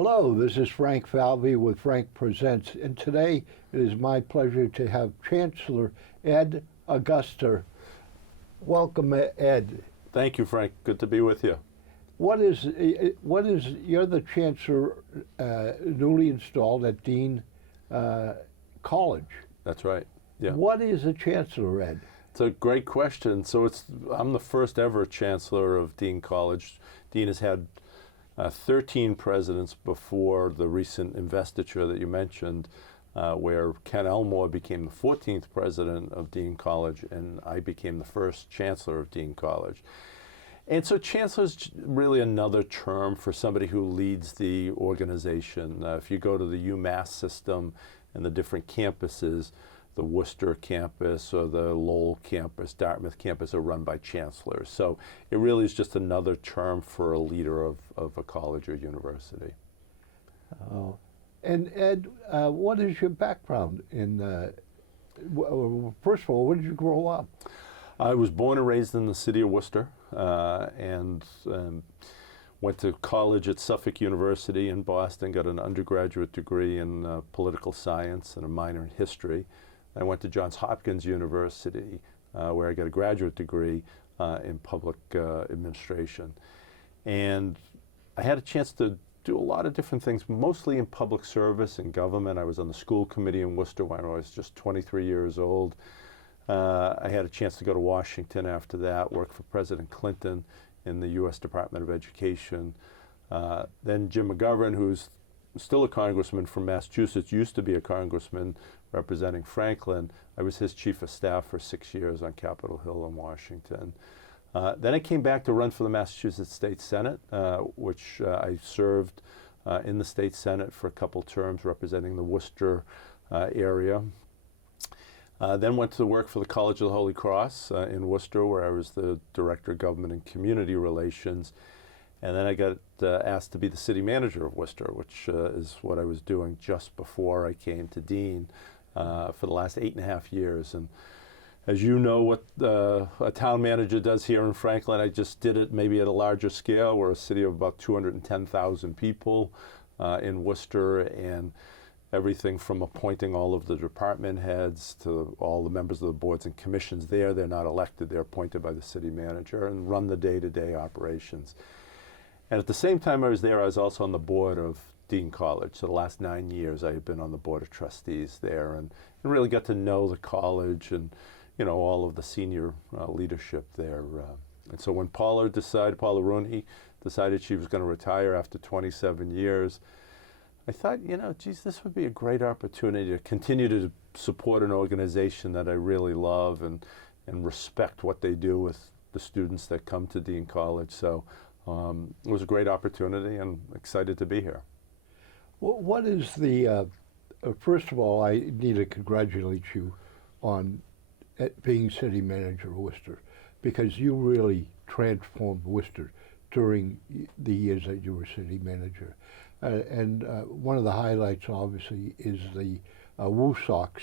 Hello, this is Frank Falvey with Frank Presents, and today it is my pleasure to have Chancellor Ed Augustus. Welcome, Ed. Thank you, Frank. Good to be with you. You're the Chancellor newly installed at Dean College. That's right. Yeah. What is a Chancellor, Ed? It's a great question. So I'm the first ever Chancellor of Dean College. Dean has had 13 presidents before the recent investiture that you mentioned, where Ken Elmore became the 14th president of Dean College, and I became the first Chancellor of Dean College. And so Chancellor is really another term for somebody who leads the organization. If you go to the UMass system and the different campuses, the Worcester campus or the Lowell campus, Dartmouth campus are run by chancellors. So it really is just another term for a leader of a college or university. Oh. And Ed, what is your background in, first of all, where did you grow up? I was born and raised in the city of Worcester and went to college at Suffolk University in Boston, got an undergraduate degree in political science and a minor in history. I went to Johns Hopkins University, where I got a graduate degree in public administration. And I had a chance to do a lot of different things, mostly in public service and government. I was on the school committee in Worcester when I was just 23 years old. I had a chance to go to Washington after that, work for President Clinton in the U.S. Department of Education. Then Jim McGovern, who's still a congressman from Massachusetts, used to be a congressman representing Franklin. I was his chief of staff for 6 years on Capitol Hill in Washington. Then I came back to run for the Massachusetts State Senate, which I served in the State Senate for a couple terms representing the Worcester area. Then went to work for the College of the Holy Cross in Worcester, where I was the Director of Government and Community Relations. And then I got asked to be the city manager of Worcester, which is what I was doing just before I came to Dean for the last 8.5 years. And as you know what a town manager does here in Franklin, I just did it maybe at a larger scale. We're a city of about 210,000 people in Worcester, and everything from appointing all of the department heads to all the members of the boards and commissions there. They're not elected, they're appointed by the city manager and run the day-to-day operations. And at the same time I was there, I was also on the board of Dean College. So the last 9 years I had been on the board of trustees there and really got to know the college and all of the senior leadership there. And so when Paula Rooney decided she was going to retire after 27 years, I thought, geez, this would be a great opportunity to continue to support an organization that I really love and respect what they do with the students that come to Dean College. So it was a great opportunity and excited to be here. Well, what is the, first of all, I need to congratulate you on being city manager of Worcester, because you really transformed Worcester during the years that you were city manager. And one of the highlights, obviously, is the Woo Sox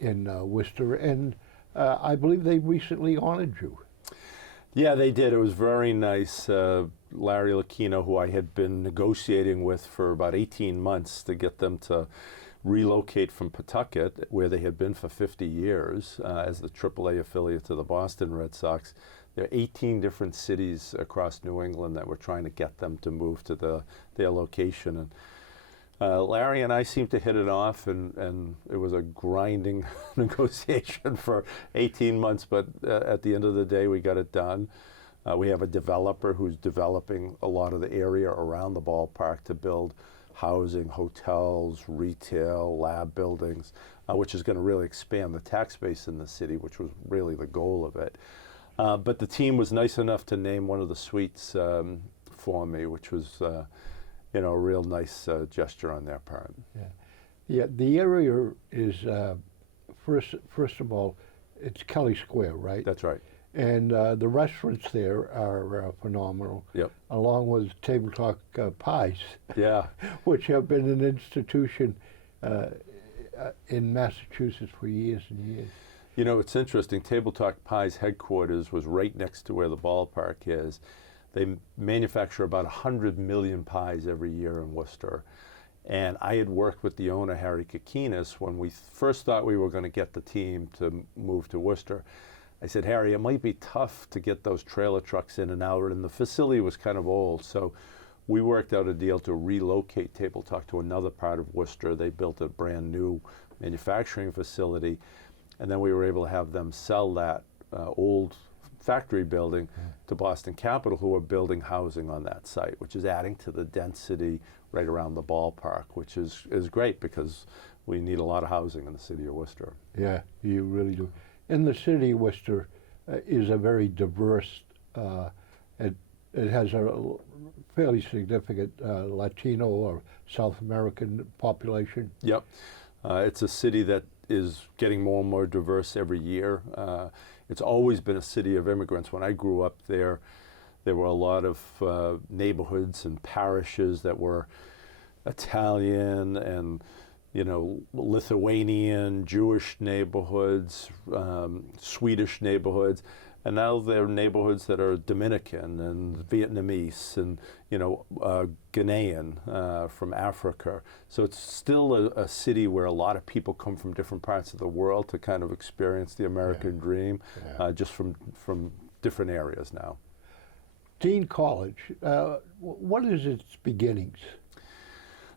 in Worcester, and I believe they recently honored you. Yeah, they did. It was very nice. Larry Lucchino, who I had been negotiating with for about 18 months to get them to relocate from Pawtucket, where they had been for 50 years as the AAA affiliate to the Boston Red Sox. There are 18 different cities across New England that were trying to get them to move to their location. And Larry and I seemed to hit it off, and it was a grinding negotiation for 18 months, but at the end of the day, we got it done. We have a developer who's developing a lot of the area around the ballpark to build housing, hotels, retail, lab buildings, which is going to really expand the tax base in the city, which was really the goal of it. But the team was nice enough to name one of the suites for me, which was a real nice gesture on their part. Yeah. The area is, first of all, it's Kelly Square, right? That's right. And the restaurants there are phenomenal, yep, along with Table Talk Pies, yeah, which have been an institution in Massachusetts for years and years. It's interesting. Table Talk Pies headquarters was right next to where the ballpark is. They manufacture about 100 million pies every year in Worcester. And I had worked with the owner, Harry Kakinis, when we first thought we were going to get the team to move to Worcester. I said, Harry, it might be tough to get those trailer trucks in and out, and the facility was kind of old. So we worked out a deal to relocate Table Talk to another part of Worcester. They built a brand new manufacturing facility, and then we were able to have them sell that old factory building to Boston Capital, who are building housing on that site, which is adding to the density right around the ballpark, which is great because we need a lot of housing in the city of Worcester. Yeah, you really do. And the city of Worcester is a very diverse, it has a fairly significant Latino or South American population. Yep. It's a city that is getting more and more diverse every year. It's always been a city of immigrants. When I grew up there were a lot of neighborhoods and parishes that were Italian and Lithuanian, Jewish neighborhoods, Swedish neighborhoods, and now there are neighborhoods that are Dominican and Vietnamese and Ghanaian from Africa. So it's still a city where a lot of people come from different parts of the world to kind of experience the American dream, just from different areas now. Dean College, what is its beginnings?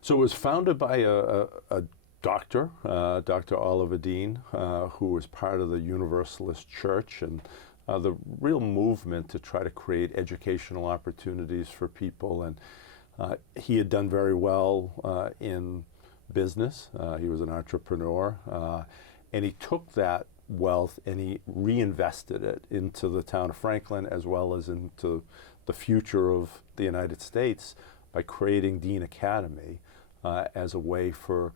So it was founded by a doctor, Dr. Oliver Dean, who was part of the Universalist Church, and the real movement to try to create educational opportunities for people. And he had done very well in business. He was an entrepreneur, and he took that wealth and he reinvested it into the town of Franklin as well as into the future of the United States by creating Dean Academy as a way for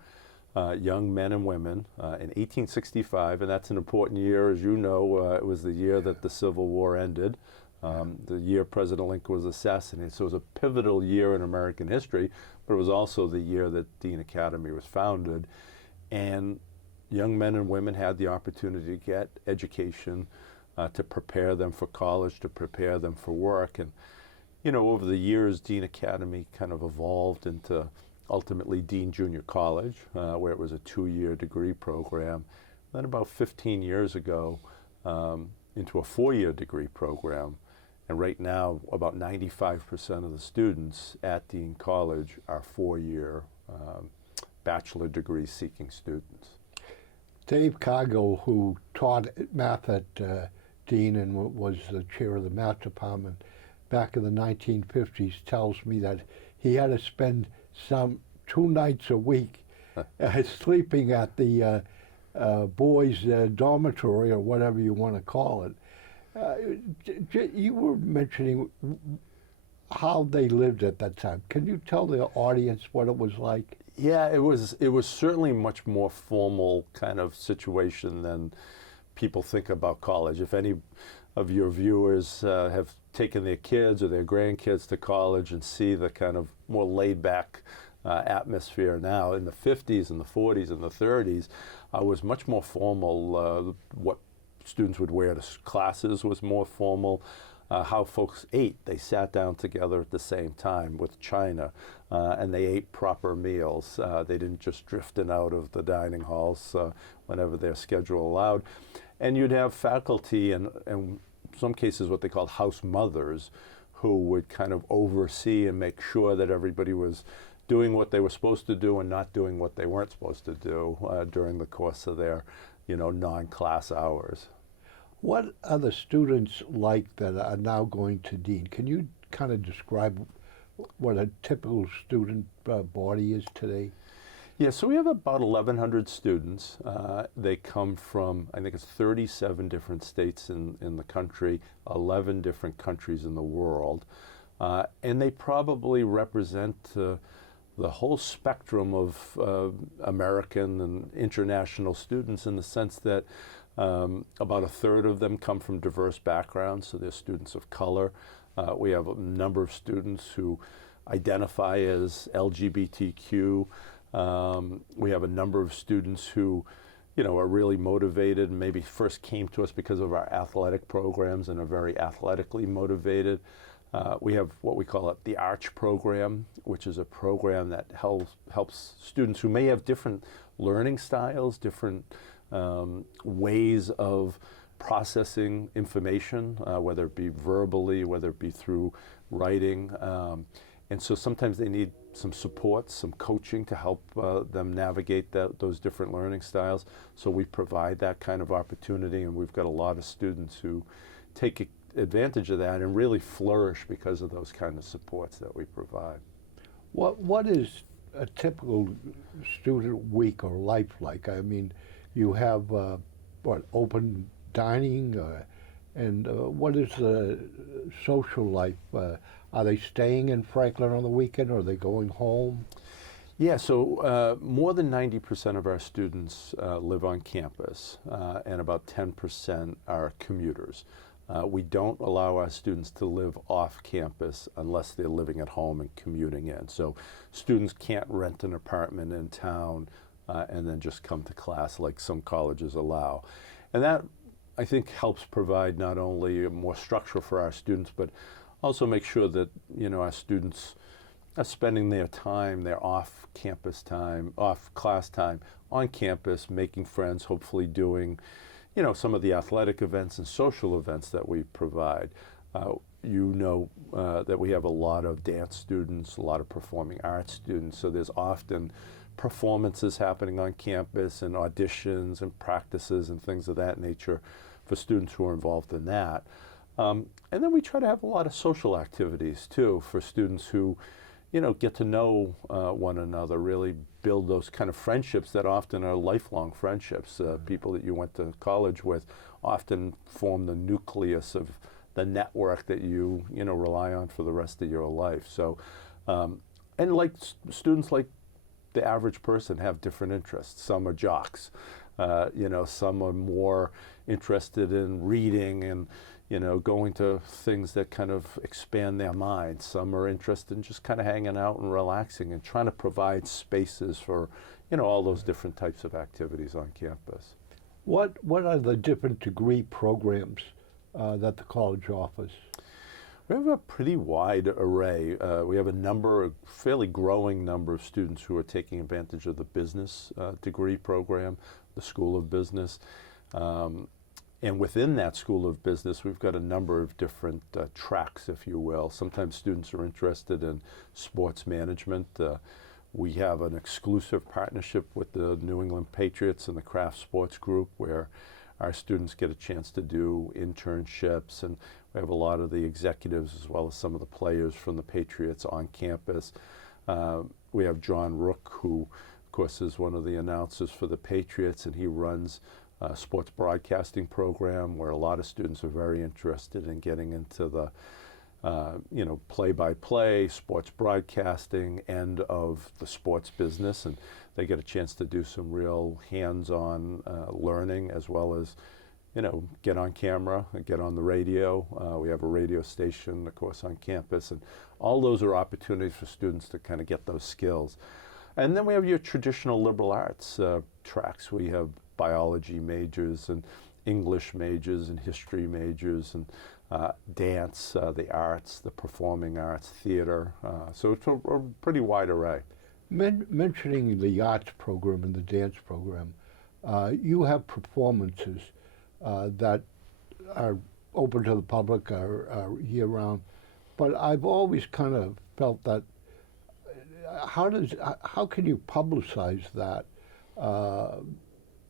young men and women in 1865, and that's an important year, as you know. It was the year that the Civil War ended, the year President Lincoln was assassinated. So it was a pivotal year in American history, but it was also the year that Dean Academy was founded. And young men and women had the opportunity to get education to prepare them for college, to prepare them for work. And, over the years, Dean Academy kind of evolved into ultimately Dean Junior College, where it was a 2-year degree program. Then about 15 years ago, into a 4-year degree program. And right now, about 95% of the students at Dean College are 4-year bachelor degree seeking students. Dave Cargill, who taught math at Dean and was the chair of the math department back in the 1950s, tells me that he had to spend 2 nights a week sleeping at the boys' dormitory, or whatever you want to call it. You were mentioning how they lived at that time. Can you tell the audience what it was like? Yeah, it was certainly much more formal kind of situation than people think about college. If any of your viewers have taken their kids or their grandkids to college and see the kind of more laid-back atmosphere now, in the 50s and the 40s and the 30s, was much more formal. What students would wear to classes was more formal. How folks ate, they sat down together at the same time with china, and they ate proper meals. They didn't just drift in out of the dining halls whenever their schedule allowed. And you'd have faculty and in some cases what they called house mothers, who would kind of oversee and make sure that everybody was doing what they were supposed to do and not doing what they weren't supposed to do during the course of their, non-class hours. What are the students like that are now going to Dean? Can you kind of describe what a typical student body is today? Yeah, so we have about 1,100 students. They come from, I think it's 37 different states in the country, 11 different countries in the world. And they probably represent the whole spectrum of American and international students, in the sense that about a third of them come from diverse backgrounds, so they're students of color. We have a number of students who identify as LGBTQ. We have a number of students who, are really motivated and maybe first came to us because of our athletic programs and are very athletically motivated. We have what we call the Arch program, which is a program that helps students who may have different learning styles, different ways of processing information, whether it be verbally, whether it be through writing. And so sometimes they need some support, some coaching to help them navigate those different learning styles. So we provide that kind of opportunity, and we've got a lot of students who take advantage of that and really flourish because of those kind of supports that we provide. What is a typical student week or life like? I mean, you have open dining, and what is the social life? Are they staying in Franklin on the weekend, or are they going home? Yeah, so more than 90% of our students live on campus, and about 10% are commuters. We don't allow our students to live off campus unless they're living at home and commuting in. So students can't rent an apartment in town and then just come to class like some colleges allow. And that, I think, helps provide not only more structure for our students, but also make sure that, you know, our students are spending their time, their off-campus time, off-class time on campus, making friends, hopefully doing, you know, some of the athletic events and social events that we provide. You know that we have a lot of dance students, a lot of performing arts students, so there's often performances happening on campus and auditions and practices and things of that nature for students who are involved in that. And then we try to have a lot of social activities too for students who, you know, get to know one another, really build those kind of friendships that often are lifelong friendships. People that you went to college with often form the nucleus of the network that you know, rely on for the rest of your life. So, and like students, like the average person, have different interests. Some are jocks, you know, some are more interested in reading and, you know, going to things that kind of expand their mind. Some are interested in just kind of hanging out and relaxing and trying to provide spaces for, you know, all those different types of activities on campus. What are the different degree programs that the college offers? We have a pretty wide array. We have a fairly growing number of students who are taking advantage of the business degree program, the School of Business. And within that School of Business, we've got a number of different tracks, if you will. Sometimes students are interested in sports management. We have an exclusive partnership with the New England Patriots and the Craft Sports Group, where our students get a chance to do internships, and we have a lot of the executives as well as some of the players from the Patriots on campus. We have John Rook, who, of course, is one of the announcers for the Patriots, and he runs sports broadcasting program where a lot of students are very interested in getting into the you know, play-by-play sports broadcasting end of the sports business, and they get a chance to do some real hands-on learning, as well as, you know, get on camera and get on the radio. We have a radio station, of course, on campus, and all those are opportunities for students to kind of get those skills. And then we have your traditional liberal arts tracks. We have biology majors and English majors and history majors and dance, the arts, the performing arts, theater. So it's a pretty wide array. Mentioning the arts program and the dance program, you have performances that are open to the public, are year-round, but I've always kind of felt that how can you publicize that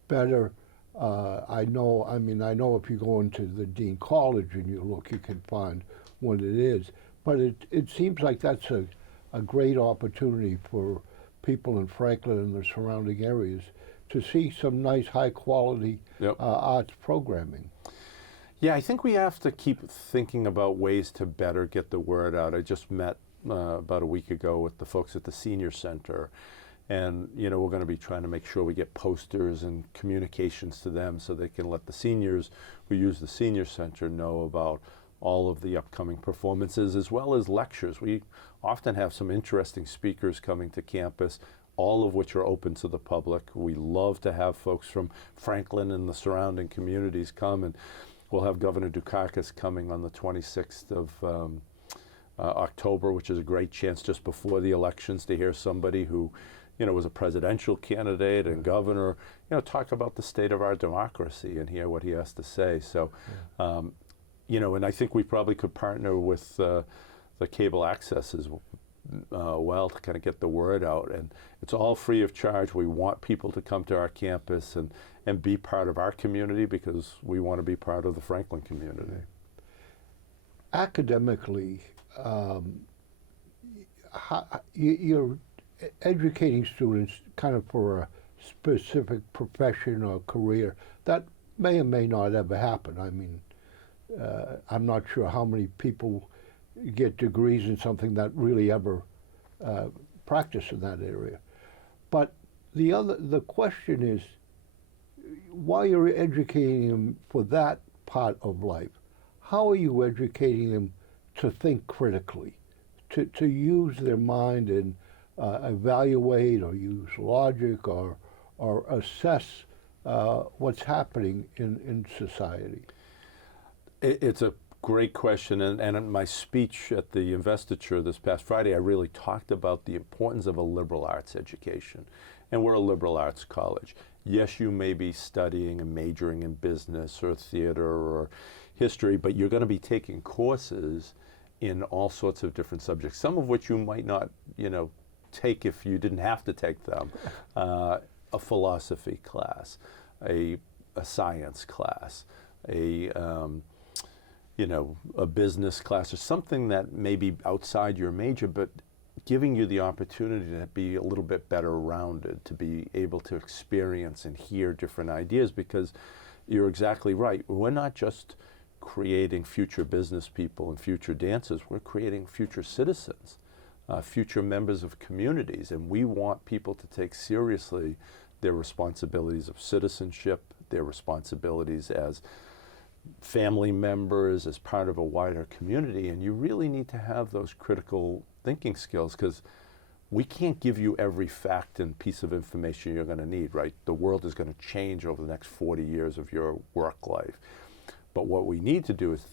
better? I know if you go into the Dean College and you look, you can find what it is. But it seems like that's a great opportunity for people in Franklin and the surrounding areas to see some nice, high-quality arts programming. Yeah, I think we have to keep thinking about ways to better get the word out. I just met about a week ago with the folks at the Senior Center, and you know, we're going to be trying to make sure we get posters and communications to them so they can let the seniors who use the Senior Center know about all of the upcoming performances, as well as lectures. We often have some interesting speakers coming to campus, all of which are open to the public. We love to have folks from Franklin and the surrounding communities come, and we'll have Governor Dukakis coming on the 26th October, which is a great chance just before the elections to hear somebody who, was a presidential candidate and governor, talk about the state of our democracy and hear what he has to say. So, and I think we probably could partner with the cable access as well to kind of get the word out. And it's all free of charge. We want people to come to our campus and be part of our community because we want to be part of the Franklin community. Academically, you're educating students kind of for a specific profession or career that may or may not ever happen. I mean, I'm not sure how many people get degrees in something that really ever practice in that area. But the question is, while you're educating them for that part of life, how are you educating them to think critically, to use their mind and evaluate or use logic or assess what's happening in society? It's a great question, and in my speech at the investiture this past Friday, I really talked about the importance of a liberal arts education. And we're a liberal arts college. Yes, you may be studying and majoring in business or theater or history, but you're going to be taking courses in all sorts of different subjects, some of which you might not, take if you didn't have to take them. A philosophy class, a science class, a business class, or something that may be outside your major, but giving you the opportunity to be a little bit better rounded, to be able to experience and hear different ideas, because you're exactly right. We're not just creating future business people and future dancers, we're creating future citizens, future members of communities, and we want people to take seriously their responsibilities of citizenship, their responsibilities as family members, as part of a wider community. And you really need to have those critical thinking skills, because we can't give you every fact and piece of information you're going to need, right? The world is going to change over the next 40 years of your work life. But what we need to do is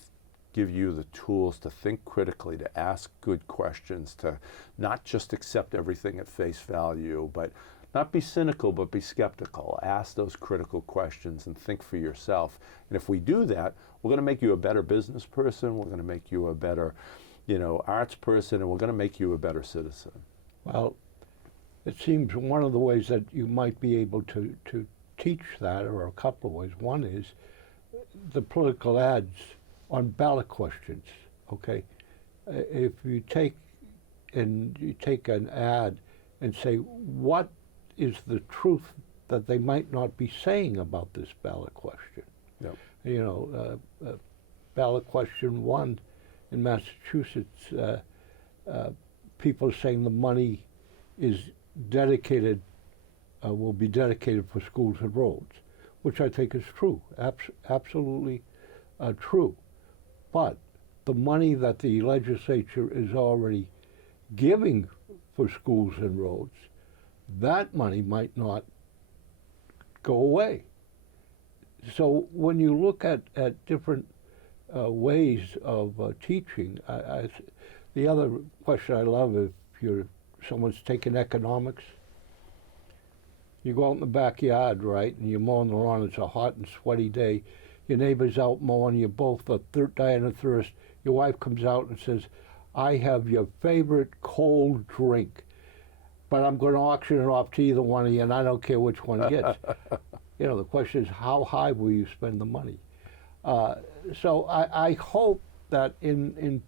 give you the tools to think critically, to ask good questions, to not just accept everything at face value, but not be cynical, but be skeptical. Ask those critical questions and think for yourself. And if we do that, we're going to make you a better business person, we're going to make you a better, arts person, and we're going to make you a better citizen. Well, it seems one of the ways that you might be able to teach that, or a couple of ways. One is the political ads on ballot questions, okay? If you take an ad and say, what is the truth that they might not be saying about this ballot question? Yep. Ballot question 1 in Massachusetts, people saying the money is dedicated, will be dedicated for schools and roads, which I think is true, absolutely true. But the money that the legislature is already giving for schools and roads, that money might not go away. So when you look at different ways of teaching, the other question I love, if someone's taking economics, you go out in the backyard, right, and you're mowing the lawn, it's a hot and sweaty day, your neighbor's out mowing, you're both dying of thirst, your wife comes out and says, I have your favorite cold drink, but I'm going to auction it off to either one of you, and I don't care which one gets. The question is, how high will you spend the money? So I hope that in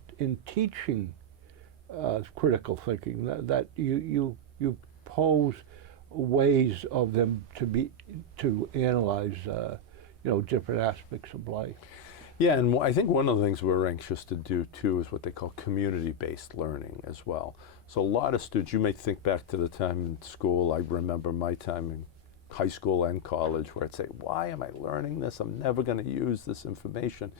teaching critical thinking, that you pose ways of them to analyze different aspects of life. Yeah, and I think one of the things we're anxious to do too is what they call community-based learning as well. So a lot of students, you may think back to the time in school, I remember my time in high school and college, where I'd say, why am I learning this? I'm never going to use this information.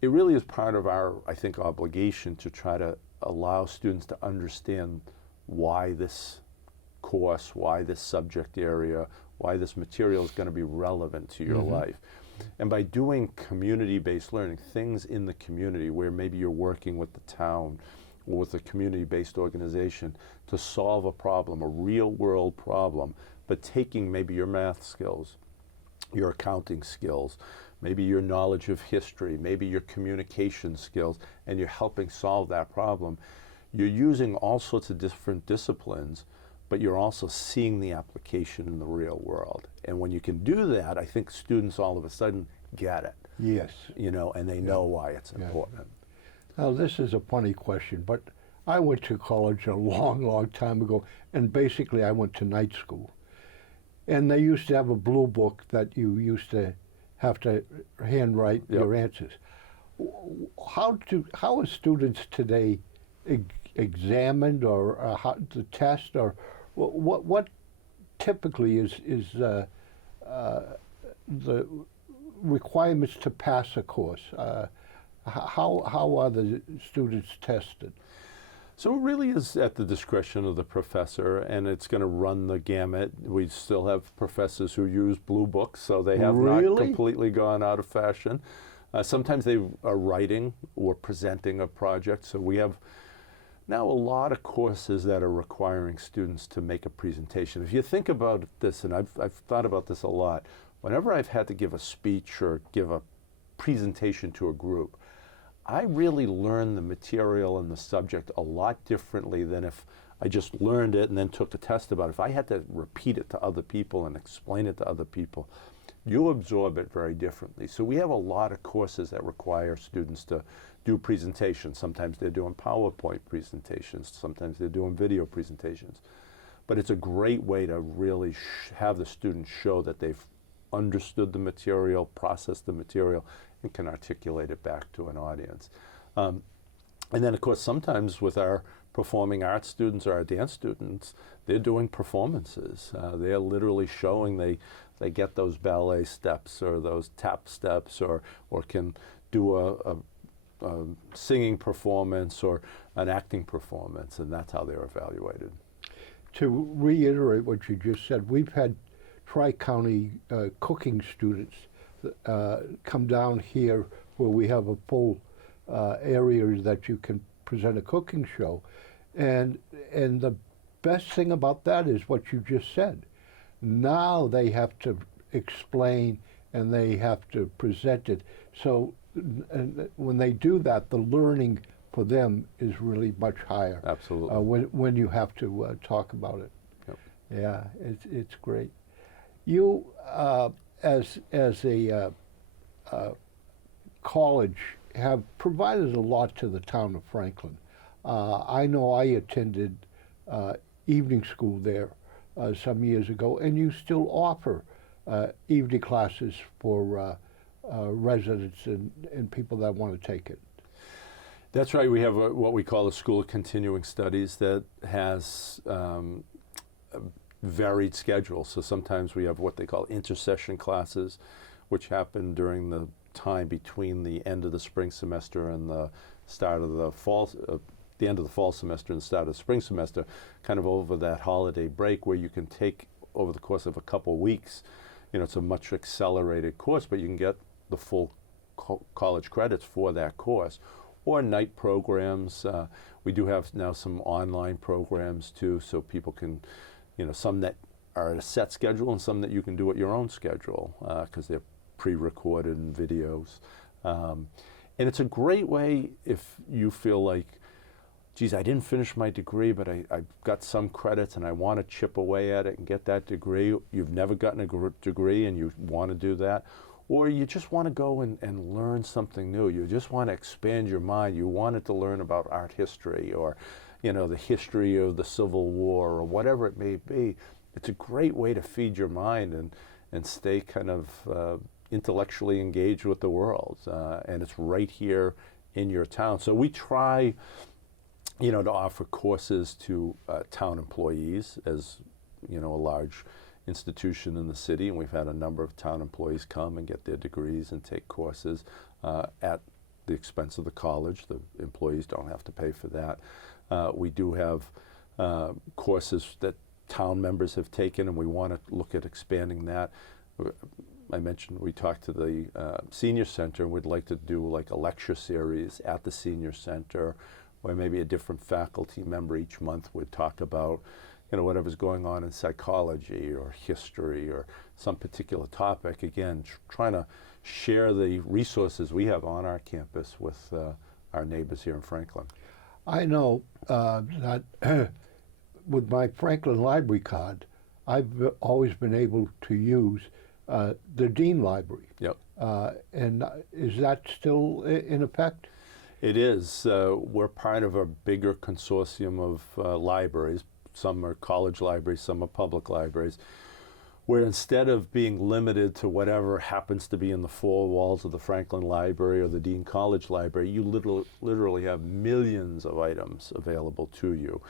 It really is part of our, I think, obligation to try to allow students to understand why this course, why this subject area, why this material is going to be relevant to your life. And by doing community-based learning, things in the community where maybe you're working with the town or with a community-based organization to solve a problem, a real-world problem, but taking maybe your math skills, your accounting skills, maybe your knowledge of history, maybe your communication skills, and you're helping solve that problem. You're using all sorts of different disciplines, but you're also seeing the application in the real world. And when you can do that, I think students all of a sudden get it. Yes. You know, and they know why it's important. Now, this is a funny question, but I went to college a long, long time ago, and basically I went to night school. And they used to have a blue book that you used to have to handwrite your answers. How are students today examined, or how the test, or what typically is the requirements to pass a course? How are the students tested? So it really is at the discretion of the professor, and it's going to run the gamut. We still have professors who use blue books, so they have not completely gone out of fashion. Sometimes they are writing or presenting a project, so we have now a lot of courses that are requiring students to make a presentation. If you think about this, and I've thought about this a lot, whenever I've had to give a speech or give a presentation to a group, I really learn the material and the subject a lot differently than if I just learned it and then took a test about it. If I had to repeat it to other people and explain it to other people, you absorb it very differently. So we have a lot of courses that require students to do presentations. Sometimes they're doing PowerPoint presentations, sometimes they're doing video presentations. But it's a great way to really have the students show that they've understood the material, processed the material, and can articulate it back to an audience. And then, of course, sometimes with our performing arts students or our dance students, they're doing performances. They're literally showing they get those ballet steps or those tap steps, or can do a singing performance or an acting performance, and that's how they're evaluated. To reiterate what you just said, we've had Tri-County cooking students come down here where we have a full area that you can present a cooking show. And the best thing about that is what you just said. Now they have to explain and they have to present it. So when they do that, the learning for them is really much higher. Absolutely. When you have to talk about it. Yep. Yeah, it's great. You, as a college, have provided a lot to the town of Franklin. I know I attended evening school there some years ago, and you still offer evening classes for residents and people that want to take it. That's right. We have what we call a School of Continuing Studies that has a varied schedule. So sometimes we have what they call intersession classes, which happen during the time between the end of the spring semester and the start of the fall, the end of the fall semester and the start of the spring semester, kind of over that holiday break, where you can take over the course of a couple of weeks. You know, it's a much accelerated course, but you can get the full college credits for that course. Or night programs. We do have now some online programs too, so people can, you know, some that are at a set schedule and some that you can do at your own schedule because they're pre-recorded in videos. And it's a great way if you feel like, geez, I didn't finish my degree, but I've got some credits and I want to chip away at it and get that degree. You've never gotten a degree and you want to do that. Or you just want to go and learn something new. You just want to expand your mind. You wanted to learn about art history or, you know, the history of the Civil War or whatever it may be. It's a great way to feed your mind and stay kind of intellectually engaged with the world. And it's right here in your town. So we try, you know, to offer courses to town employees as, you know, a large institution in the city, and we've had a number of town employees come and get their degrees and take courses at the expense of the college. The employees don't have to pay for that. We do have courses that town members have taken, and we want to look at expanding that. I mentioned we talked to the senior center, and we'd like to do like a lecture series at the senior center, where maybe a different faculty member each month would talk about, whatever's going on in psychology or history or some particular topic. Again, trying to share the resources we have on our campus with our neighbors here in Franklin. I know that with my Franklin Library card, I've always been able to use the Dean Library. Yep. And is that still in effect? It is. We're part of a bigger consortium of libraries. Some are college libraries, some are public libraries, where instead of being limited to whatever happens to be in the four walls of the Franklin Library or the Dean College Library, you literally have millions of items available to you.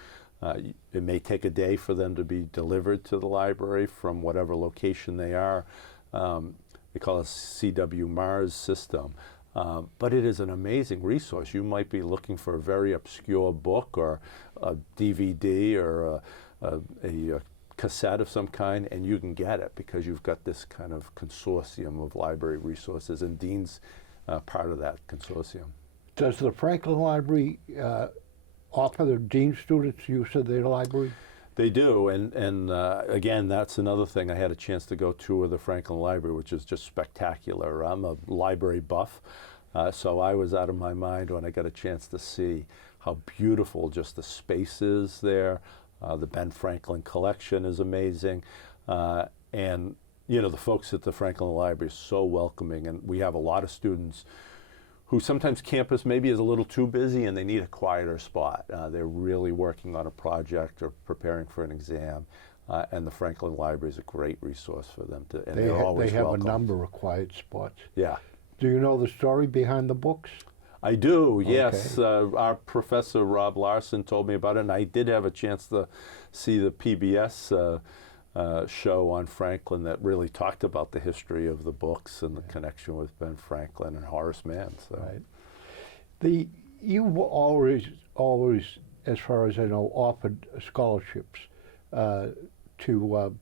It may take a day for them to be delivered to the library from whatever location they are. We call it a CW Mars system. But it is an amazing resource. You might be looking for a very obscure book or a DVD or a cassette of some kind, and you can get it because you've got this kind of consortium of library resources, and Dean's part of that consortium. Does the Franklin Library offer the Dean students use of their library? They do, and again, that's another thing. I had a chance to go tour the Franklin Library, which is just spectacular. I'm a library buff, so I was out of my mind when I got a chance to see how beautiful just the space is there. The Ben Franklin collection is amazing, and the folks at the Franklin Library are so welcoming, and we have a lot of students who sometimes campus maybe is a little too busy and they need a quieter spot. They're really working on a project or preparing for an exam, and the Franklin Library is a great resource for them to. And they're always welcome. They have a number of quiet spots. Yeah. Do you know the story behind the books? I do, yes. Okay. Our professor, Rob Larson, told me about it, and I did have a chance to see the PBS show on Franklin that really talked about the history of the books and the connection with Ben Franklin and Horace Mann. So. Right. You've always, as far as I know, offered scholarships to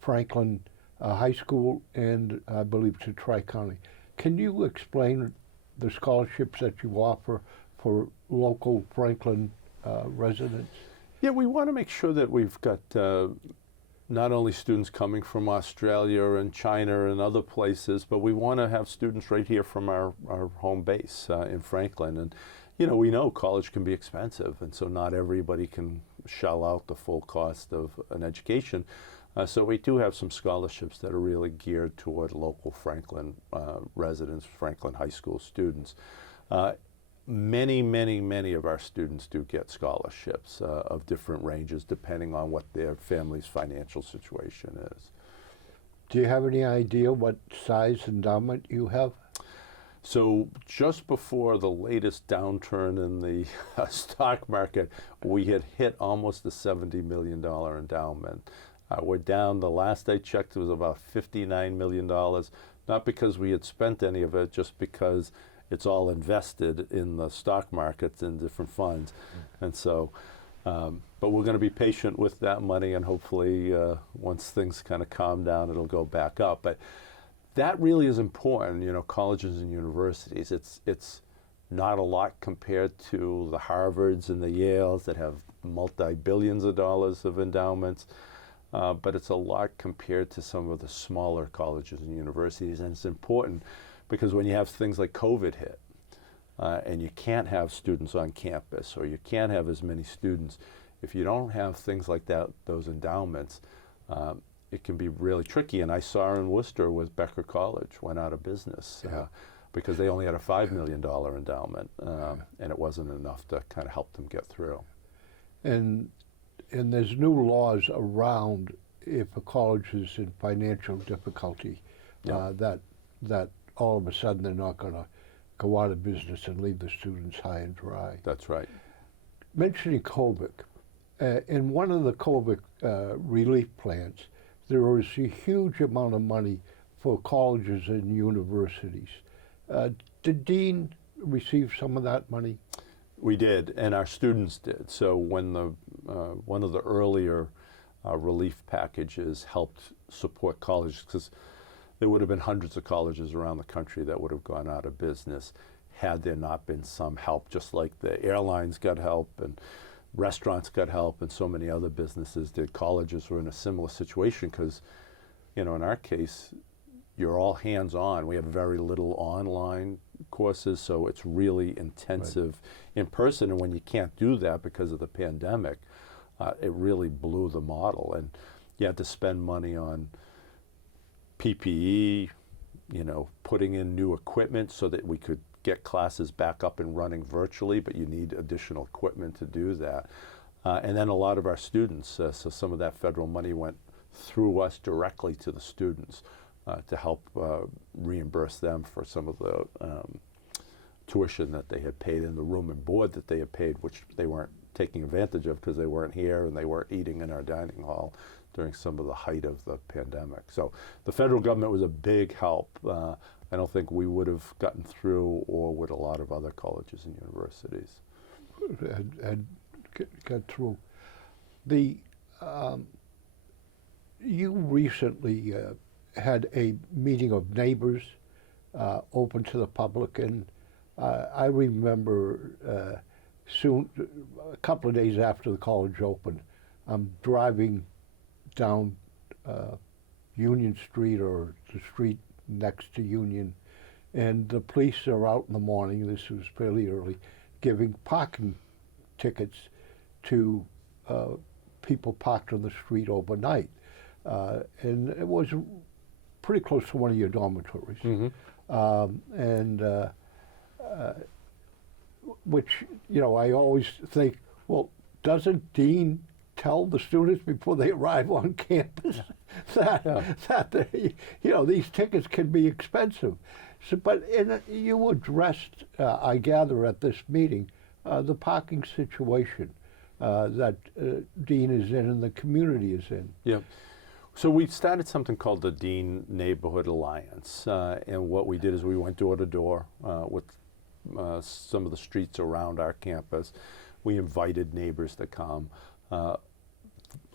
Franklin High School and I believe to Tri-County. Can you explain the scholarships that you offer for local Franklin residents? Yeah, we want to make sure that we've got not only students coming from Australia and China and other places, but we want to have students right here from our home base in Franklin. And, we know college can be expensive, and so not everybody can shell out the full cost of an education. So we do have some scholarships that are really geared toward local Franklin residents, Franklin High School students. Many of our students do get scholarships of different ranges depending on what their family's financial situation is. Do you have any idea what size endowment you have? So just before the latest downturn in the stock market, we had hit almost the $70 million endowment. We're down, the last I checked, it was about $59 million, not because we had spent any of it, just because it's all invested in the stock markets and different funds. And so, but we're going to be patient with that money, and hopefully once things kind of calm down, it'll go back up. But that really is important, colleges and universities. It's not a lot compared to the Harvards and the Yales that have multi-billions of dollars of endowments. But it's a lot compared to some of the smaller colleges and universities, and it's important because when you have things like COVID hit, and you can't have students on campus, or you can't have as many students, if you don't have things like that, those endowments, it can be really tricky. And I saw in Worcester with Becker College went out of business because they only had a $5 million endowment, and it wasn't enough to kind of help them get through. And there's new laws around if a college is in financial difficulty, that all of a sudden they're not going to go out of business and leave the students high and dry. That's right. Mentioning COVID, in one of the COVID relief plans, there was a huge amount of money for colleges and universities. Did Dean receive some of that money? We did, and our students did. So when one of the earlier relief packages helped support colleges, because there would have been hundreds of colleges around the country that would have gone out of business had there not been some help, just like the airlines got help and restaurants got help and so many other businesses did. Colleges were in a similar situation because, in our case, you're all hands-on. We have very little online courses, so it's really intensive in person. And when you can't do that because of the pandemic, it really blew the model. And you had to spend money on PPE, putting in new equipment so that we could get classes back up and running virtually, but you need additional equipment to do that. And then a lot of our students, so some of that federal money went through us directly to the students to help reimburse them for some of the tuition that they had paid and the room and board that they had paid, which they weren't taking advantage of because they weren't here and they weren't eating in our dining hall during some of the height of the pandemic. So the federal government was a big help. I don't think we would have gotten through, or would a lot of other colleges and universities. And got through. The you recently had a meeting of neighbors open to the public, and I remember soon, a couple of days after the college opened, I'm driving down Union Street, or the street next to Union, and the police are out in the morning, this was fairly early, giving parking tickets to people parked on the street overnight. And it was pretty close to one of your dormitories. Mm-hmm. Which, I always think, well, doesn't Dean tell the students before they arrive on campus that they, these tickets can be expensive? So, but you addressed, I gather, at this meeting, the parking situation that Dean is in and the community is in. Yeah. So we started something called the Dean Neighborhood Alliance, and what we did is we went door to door with some of the streets around our campus. We invited neighbors to come. A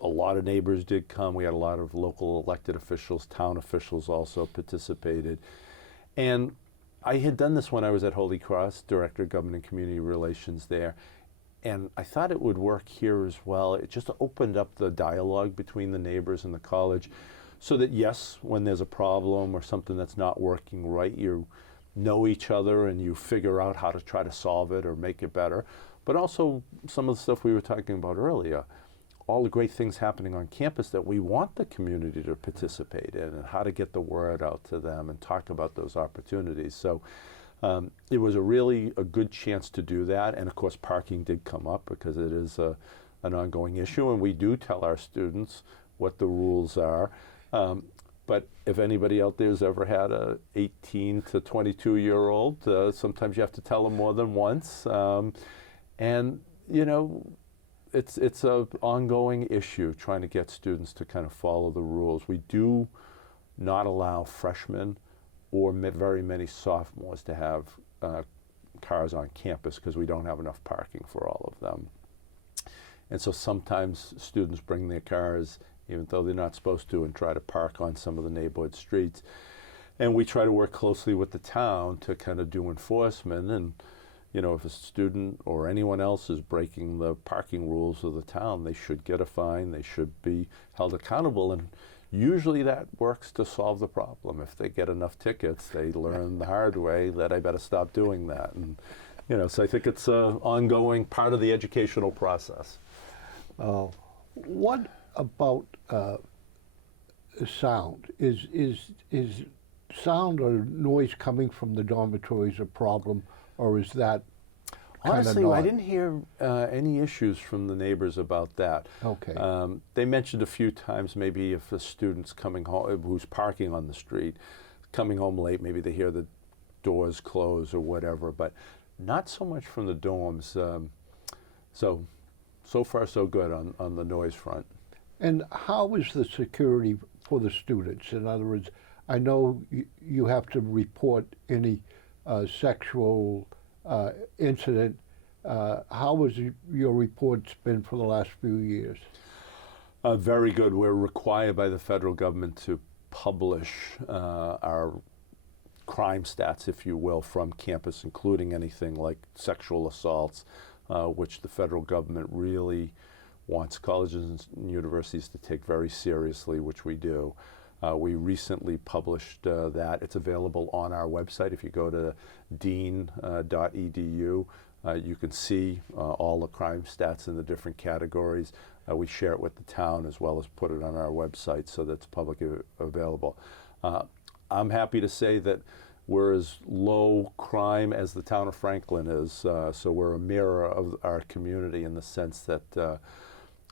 lot of neighbors did come. We had a lot of local elected officials, town officials also participated. And I had done this when I was at Holy Cross, Director of Government and Community Relations there. And I thought it would work here as well. It just opened up the dialogue between the neighbors and the college so that, yes, when there's a problem or something that's not working right, you know each other and you figure out how to try to solve it or make it better. But also some of the stuff we were talking about earlier, all the great things happening on campus that we want the community to participate in, and how to get the word out to them and talk about those opportunities. So it was a good chance to do that. And of course, parking did come up because it is an ongoing issue, and we do tell our students what the rules are. But if anybody out there has ever had a 18 to 22-year-old, sometimes you have to tell them more than once. And it's an ongoing issue trying to get students to kind of follow the rules. We do not allow freshmen or very many sophomores to have cars on campus because we don't have enough parking for all of them. And so sometimes students bring their cars, even though they're not supposed to, and try to park on some of the neighborhood streets. And we try to work closely with the town to kind of do enforcement. And if a student or anyone else is breaking the parking rules of the town, they should get a fine, they should be held accountable, and usually that works to solve the problem. If they get enough tickets, they learn the hard way that I better stop doing that. And so I think it's an ongoing part of the educational process. What about sound? Is sound or noise coming from the dormitories a problem, or is that honestly, I didn't hear any issues from the neighbors about that. Okay. They mentioned a few times maybe if a student's coming home, who's parking on the street, coming home late, maybe they hear the doors close or whatever, but not so much from the dorms. So far so good on the noise front. And how is the security for the students? In other words, I know you have to report any sexual incident. How has your reports been for the last few years? Very good. We're required by the federal government to publish our crime stats, if you will, from campus, including anything like sexual assaults, which the federal government really wants colleges and universities to take very seriously, which we do. We recently published that. It's available on our website. If you go to dean.edu, you can see all the crime stats in the different categories. We share it with the town as well as put it on our website so that it's publicly available. I'm happy to say that we're as low crime as the town of Franklin is, so we're a mirror of our community in the sense that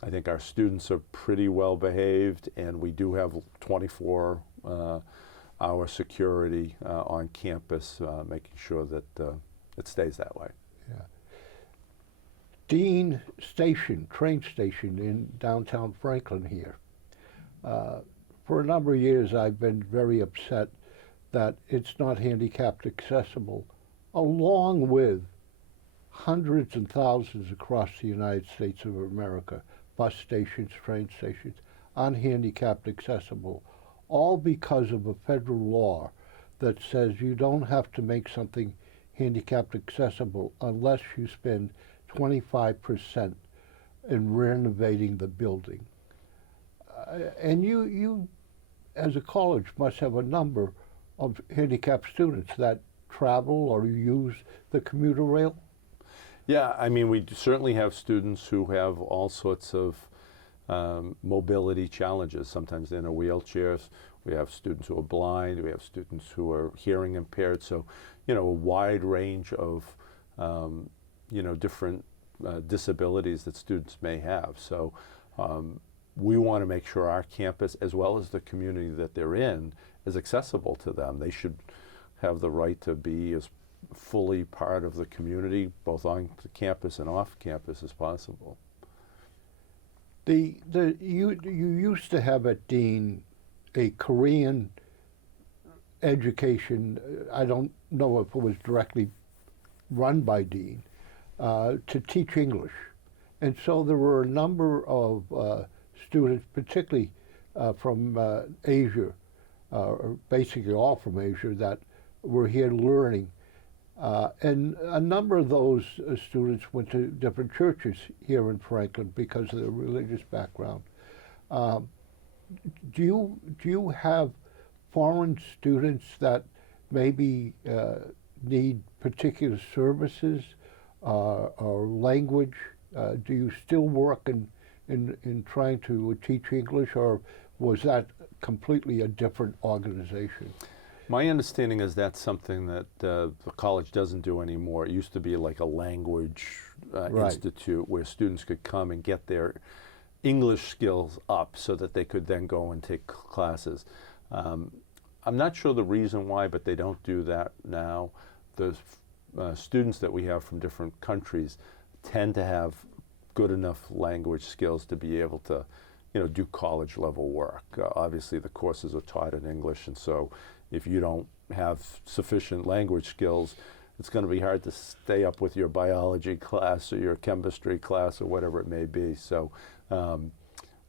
I think our students are pretty well behaved, and we do have 24-hour security on campus, making sure that it stays that way. Yeah. Dean Station, train station in downtown Franklin here. For a number of years I've been very upset that it's not handicapped accessible, along with hundreds and thousands across the United States of America, bus stations, train stations, unhandicapped accessible, all because of a federal law that says you don't have to make something handicapped accessible unless you spend 25% in renovating the building. And you, as a college, must have a number of handicapped students that travel or use the commuter rail? Yeah, I mean, we certainly have students who have all sorts of mobility challenges. Sometimes they're in wheelchairs. We have students who are blind. We have students who are hearing impaired. So, you know, a wide range of, you know, different disabilities that students may have. So we want to make sure our campus, as well as the community that they're in, is accessible to them. They should have the right to be as fully part of the community, both on the campus and off campus, as possible. You used to have at Dean a Korean education. I don't know if it was directly run by Dean to teach English, and so there were a number of students, particularly from Asia, or basically all from Asia, that were here learning. And a number of those students went to different churches here in Franklin because of their religious background. Do you have foreign students that maybe need particular services or language? Do you still work in trying to teach English, or was that completely a different organization? My understanding is that's something that the college doesn't do anymore. It used to be like a language Right. institute where students could come and get their English skills up so that they could then go and take classes. I'm not sure the reason why, but they don't do that now. The students that we have from different countries tend to have good enough language skills to be able to, you know, do college level work. Obviously the courses are taught in English, and so if you don't have sufficient language skills, it's going to be hard to stay up with your biology class or your chemistry class or whatever it may be. So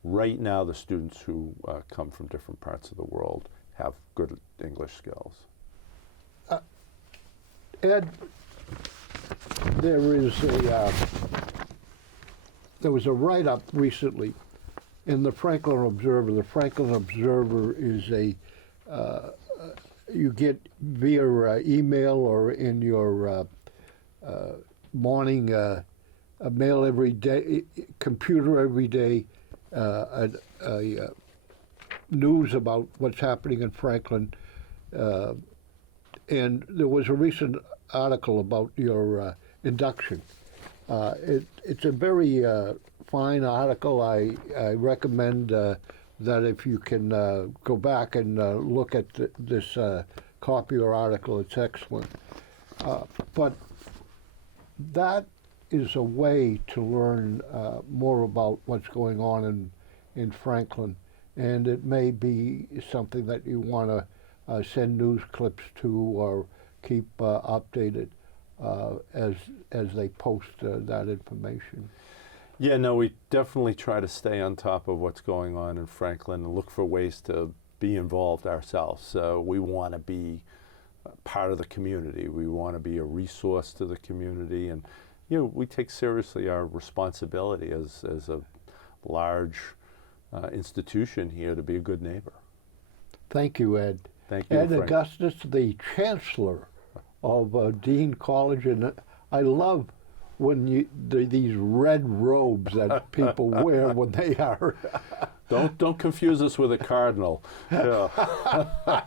right now the students who come from different parts of the world have good English skills. Ed, there was a write-up recently in the Franklin Observer. The Franklin Observer is you get via email or in your morning mail every day, computer every day, news about what's happening in Franklin. And there was a recent article about your induction. It's a very fine article. I recommend that if you can go back and look at this copy or article, it's excellent. But that is a way to learn more about what's going on in Franklin, and it may be something that you want to send news clips to or keep updated as they post that information. Yeah, no, we definitely try to stay on top of what's going on in Franklin and look for ways to be involved ourselves. So we want to be part of the community. We want to be a resource to the community, and we take seriously our responsibility as a large institution here to be a good neighbor. Thank you, Ed. Thank you, Ed Frank. Augustus, the Chancellor of Dean College, and I love when these red robes that people wear when they are. Don't confuse us with a cardinal. Yeah.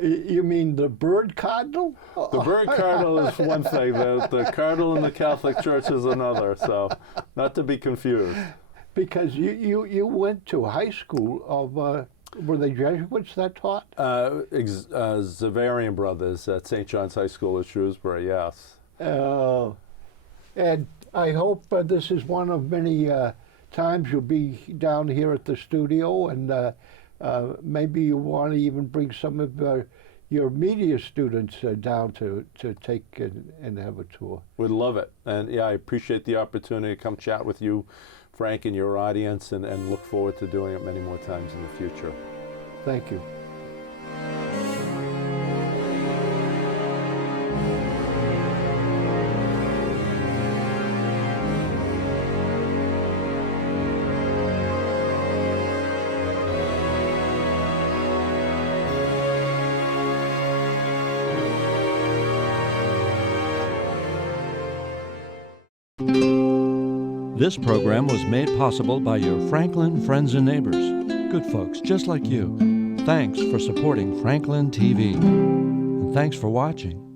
You mean the bird cardinal? The bird cardinal is one thing. The cardinal in the Catholic Church is another. So, not to be confused. Because you went to high school of, were they Jesuits that taught? Zavarian Brothers at St. John's High School at Shrewsbury, yes. And I hope this is one of many times you'll be down here at the studio, and maybe you want to even bring some of your media students down to take and have a tour. We'd love it. And yeah, I appreciate the opportunity to come chat with you, Frank, and your audience, and look forward to doing it many more times in the future. Thank you. This program was made possible by your Franklin friends and neighbors, good folks just like you. Thanks for supporting Franklin TV. And thanks for watching.